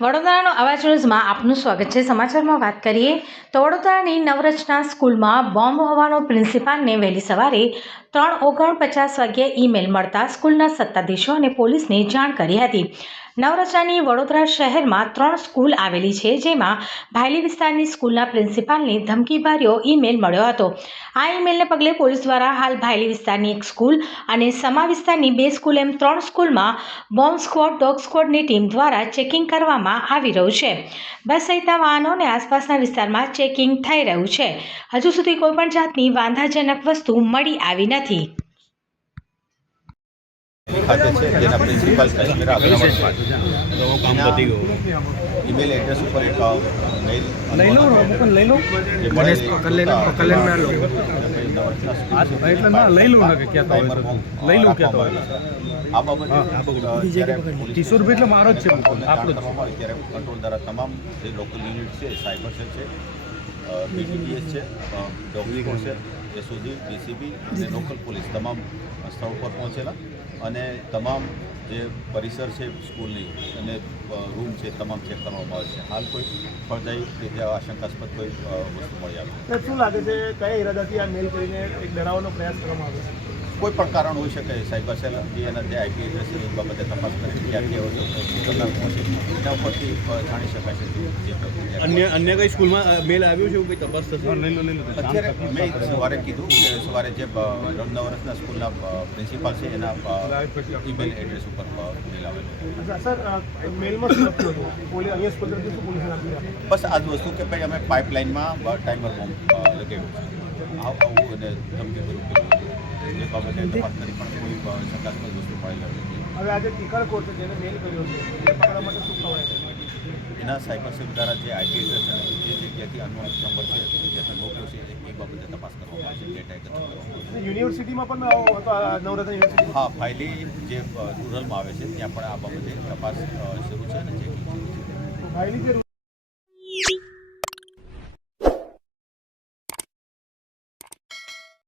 વડોદરાનો અવાજ ન્યૂઝમાં આપનું સ્વાગત છે. સમાચારમાં વાત કરીએ તો વડોદરાની નવરચના સ્કૂલમાં બોમ્બ હોવાનો પ્રિન્સિપાલને વહેલી સવારે ત્રણ ઓગણપચાસ વાગ્યે ઈમેલ મળતા સ્કૂલના સત્તાધીશો અને પોલીસને જાણ કરી હતી. નવરચનાની વડોદરા શહેરમાં ત્રણ સ્કૂલ આવેલી છે, જેમાં ભાયલી વિસ્તારની સ્કૂલના પ્રિન્સિપાલને ધમકીભર્યો ઈમેલ મળ્યો હતો. આ ઈમેલને પગલે પોલીસ દ્વારા હાલ ભાયલી વિસ્તારની એક સ્કૂલ અને સમા વિસ્તારની બે સ્કૂલ એમ ત્રણ સ્કૂલમાં બોમ્બ સ્ક્વોડ, ડોગ સ્ક્વોડની ટીમ દ્વારા ચેકિંગ કરવામાં આવી રહ્યું છે. બસ સહિતના વાહનો અને આસપાસના વિસ્તારમાં ચેકિંગ થઈ રહ્યું છે. હજુ સુધી કોઈપણ જાતની વાંધાજનક વસ્તુ મળી આવી નથી. ખાતે છે જેના પ્રિન્સિપાલ કાશ્મીર ઈમેલ એડ્રેસ ઉપર એક લઈ લો લઈ લો. ગણેશ પકડ ના લો. એટલે ના લઈ લઉં ને કે કહેતા હોય લઈ લઉં કહેતા હોય. આ બાબતે અ, જ્યારે પોલીસ કિશોરભાઈ એટલે મારો જ છે આપણો જ. ત્યારે કંટ્રોલ દ્વારા તમામ જે લોકલ યુનિટ છે સાયબર સેલ છે બીટીપીએસ છે ડોગસ્કોડ છે એસઓજી ડીસીબી અને લોકલ પોલીસ તમામ સ્થળ પર પહોંચેલા અને તમામ જે પરિસર છે સ્કૂલની અને રૂમ છે તમામ ચેક કરવામાં આવે છે. હાલ કોઈ ફળદાયી કે જે આશંકાસ્પદ કોઈ વસ્તુ મળી આવે. શું લાગે છે કયા ઈરાદાથી આ મેલ કરીને એક ડરાવવાનો પ્રયાસ કરવામાં આવે છે કોઈ પણ કારણ હોઈ શકે. સાયબર સેલ જે એના જે આઈપી એડ્રેસ છે એ બાબતે તપાસ કરી ક્યાં કલાક પહોંચે એના ઉપરથી જાણી શકાય છે અન્ય અન્ય કઈ સ્કૂલમાં મેલ આવ્યું છે એવું કઈ તપાસ થશે? અત્યારે મેં સવારે કીધું કે સવારે જે નવ વર્ષના સ્કૂલના પ્રિન્સિપાલ છે એના ઈમેલ એડ્રેસ ઉપર મેલ આવેલો બસ આ જ વસ્તુ કે ભાઈ અમે પાઇપલાઇનમાં ટાઈમર બોમ્બ લગાવ્યું આવું અને ધમકી બાબતે તપાસ કરી પણ કોઈ શંકાસ્પદ વસ્તુ મળેલ નથી. હવે આજે ટીકર કોર્ટ છે જેને મેલ કર્યો છે એને પકડવા માટે શું ખવાય એના સાયબર સેલ દ્વારા જે આઈટી જે જગ્યાથી અનનોન નંબર છે જે મોકલ્યો છે એ બાબતે તપાસ કરવામાં આવશે ડેટા એકત્ર કરવામાં યુનિવર્સિટીમાં પણ હતો નવરત્ન યુનિવર્સિટી? હા ફાઇલી જે રૂરલમાં આવે છે ત્યાં પણ આ બાબતે તપાસ શરૂ છે અને જે ફાઇલી જે